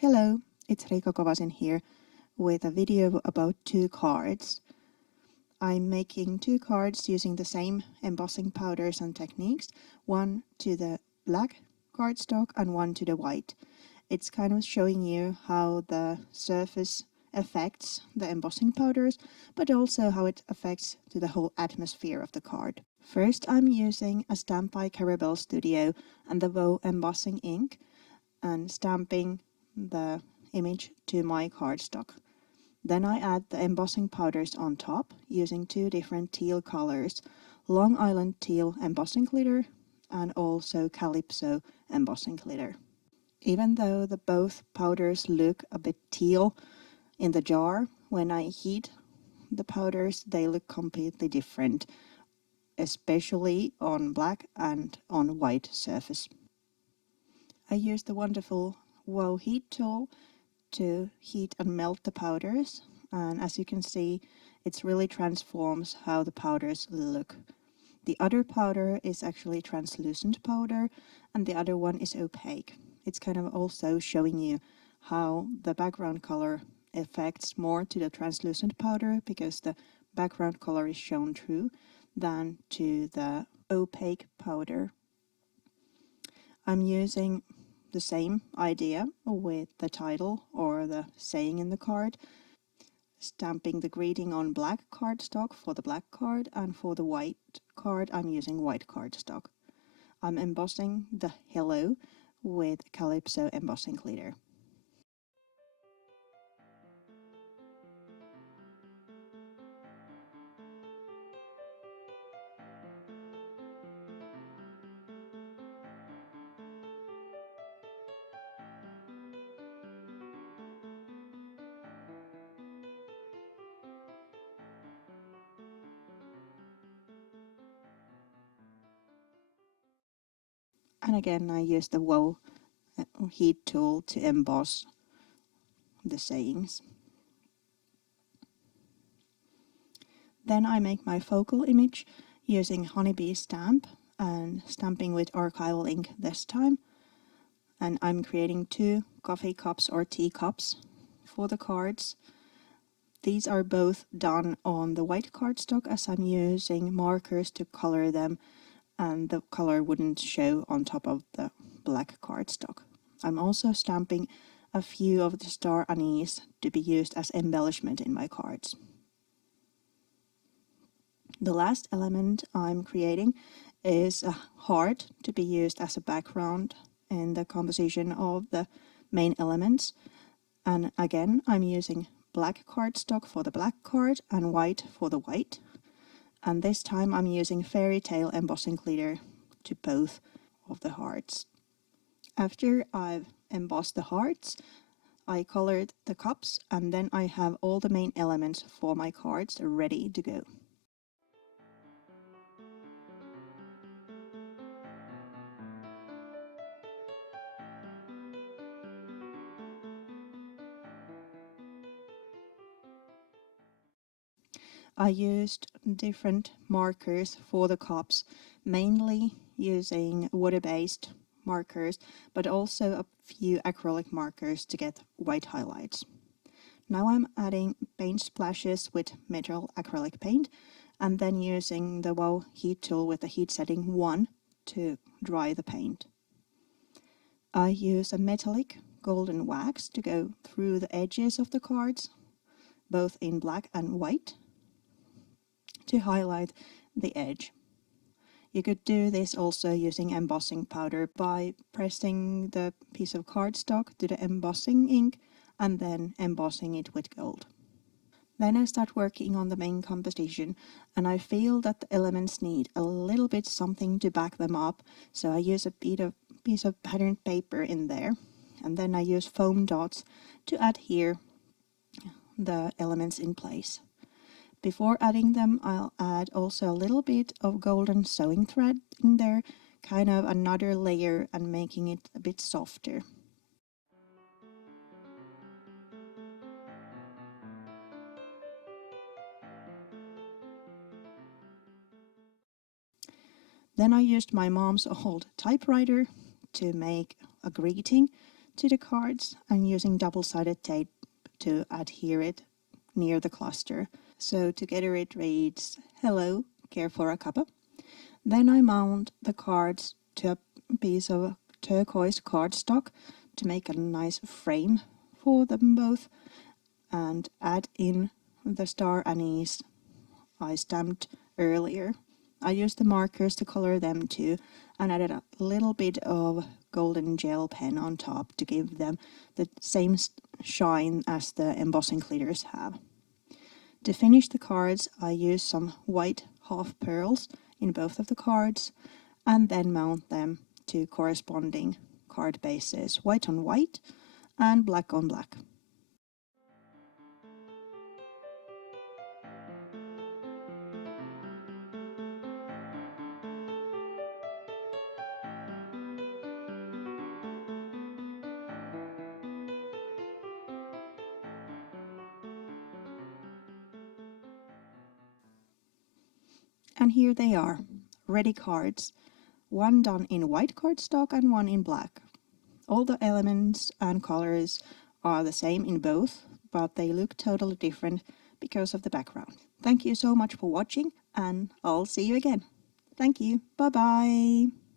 Hello, it's Riikka Kovasin here with a video about two cards. I'm making two cards using the same embossing powders and techniques, one to the black cardstock and one to the white. It's kind of showing you how the surface affects the embossing powders, but also how it affects to the whole atmosphere of the card. First, I'm using a stamp by Carabel Studio and the Vow embossing ink and stamping the image to my cardstock. Then I add the embossing powders on top using two different teal colors, Long Island Teal embossing glitter and also Calypso embossing glitter. Even though the both powders look a bit teal in the jar, when I heat the powders they look completely different, especially on black and on white surface. I use the wonderful Wow heat tool to heat and melt the powders, and as you can see it really transforms how the powders look. The other powder is actually translucent powder and the other one is opaque. It's kind of also showing you how the background color affects more to the translucent powder because the background color is shown through than to the opaque powder. I'm using the same idea with the title or the saying in the card, stamping the greeting on black cardstock for the black card, and for the white card I'm using white cardstock. I'm embossing the hello with Calypso embossing glitter. And again I use the Wow heat tool to emboss the sayings. Then I make my focal image using honeybee stamp and stamping with archival ink this time. And I'm creating two coffee cups or tea cups for the cards. These are both done on the white cardstock as I'm using markers to color them and the color wouldn't show on top of the black cardstock. I'm also stamping a few of the star anise to be used as embellishment in my cards. The last element I'm creating is a heart to be used as a background in the composition of the main elements. And again, I'm using black cardstock for the black card and white for the white. And this time I'm using fairy tale embossing glitter to both of the hearts. After I've embossed the hearts, I colored the cups and then I have all the main elements for my cards ready to go. I used different markers for the cups, mainly using water-based markers, but also a few acrylic markers to get white highlights. Now I'm adding paint splashes with metal acrylic paint and then using the Wow heat tool with the heat setting 1 to dry the paint. I use a metallic golden wax to go through the edges of the cards, both in black and white, to highlight the edge. You could do this also using embossing powder by pressing the piece of cardstock to the embossing ink and then embossing it with gold. Then I start working on the main composition and I feel that the elements need a little bit something to back them up, so I use a piece of patterned paper in there and then I use foam dots to adhere the elements in place. Before adding them, I'll add also a little bit of golden sewing thread in there, kind of another layer and making it a bit softer. Then I used my mom's old typewriter to make a greeting to the cards and using double-sided tape to adhere it near the cluster. So together it reads, "Hello, care for a cuppa?" Then I mount the cards to a piece of turquoise cardstock to make a nice frame for them both, and add in the star anise I stamped earlier. I used the markers to color them too, and added a little bit of golden gel pen on top to give them the same shine as the embossing glitters have. To finish the cards, I used some white half pearls in both of the cards, and then mount them to corresponding card bases, white on white and black on black. And here they are, ready cards, one done in white cardstock and one in black. All the elements and colors are the same in both, but they look totally different because of the background. Thank you so much for watching, and I'll see you again. Thank you. Bye bye.